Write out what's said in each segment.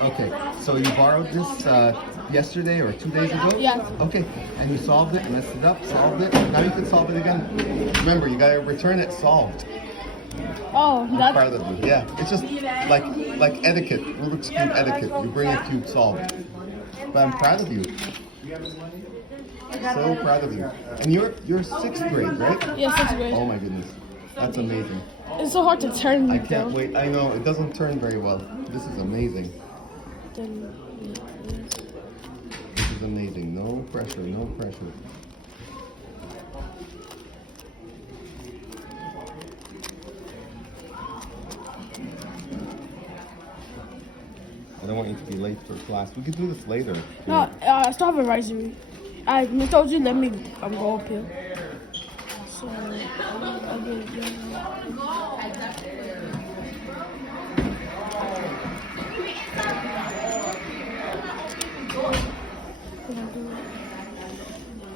Okay, so you borrowed this yesterday or 2 days ago? Yeah. Okay, and you solved it, messed it up, solved it. Now you can solve it again. Remember, you gotta return it solved. Oh, I'm that's proud of you. Yeah, it's just like etiquette, Rubik's cube etiquette. You bring a cube solved. But I'm proud of you. So proud of you. And you're sixth grade, right? yeah, 6th grade. Oh my goodness, that's amazing. It's so hard to turn. I can't wait. I know it doesn't turn very well. This is amazing. This is amazing. No pressure. No pressure. I don't want you to be late for class. We could do this later. No, I still have a advisory. I told you let me go up here. So I'll get it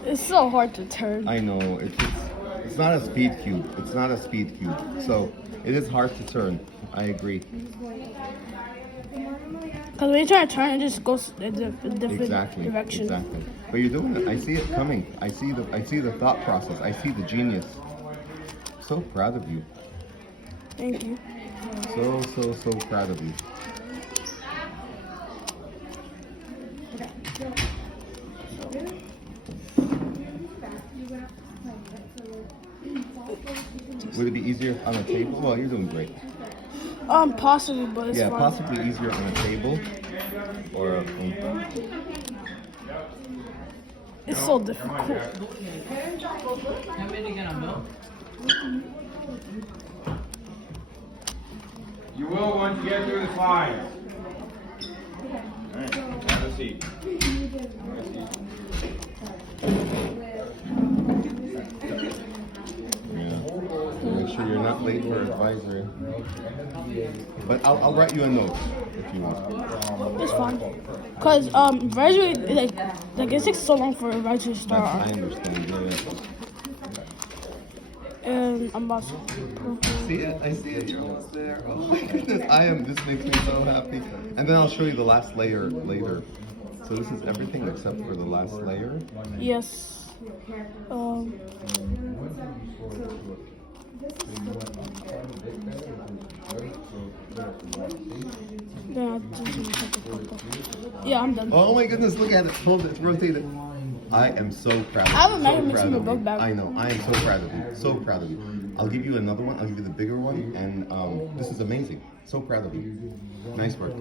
It's so hard to turn. I know it's not a speed cube. It's not a speed cube. So it is hard to turn. I agree. Because when you try to turn, it just goes in a different direction. Exactly. But you're doing it. I see it coming. I see the thought process. I see the genius. So proud of you. Thank you. So proud of you. Would it be easier on a table? Well, you're doing great. Possibly, but it's yeah, fun. possibly easier on a table or a. It's so difficult. You will once you get through the slides. Alright, have a seat. Make sure you're not late for advisory. But I'll write you a note if you want. It's fun. Because advisory, like it takes so long for advisory to start. I understand. Yeah. And I'm about to. See it? I see it. You're almost there. Oh my goodness. This makes me so happy. And then I'll show you the last layer later. So this is everything except for the last layer. Yes. Yeah, I'm done. Oh my goodness, look at it. Hold it, it's rotated. I am so proud of you. I haven't so measurements proud in the of book you. bag. I know, I am so proud of you. So proud of you. I'll give you another one, I'll give you the bigger one, and this is amazing. So proud of you. Nice work.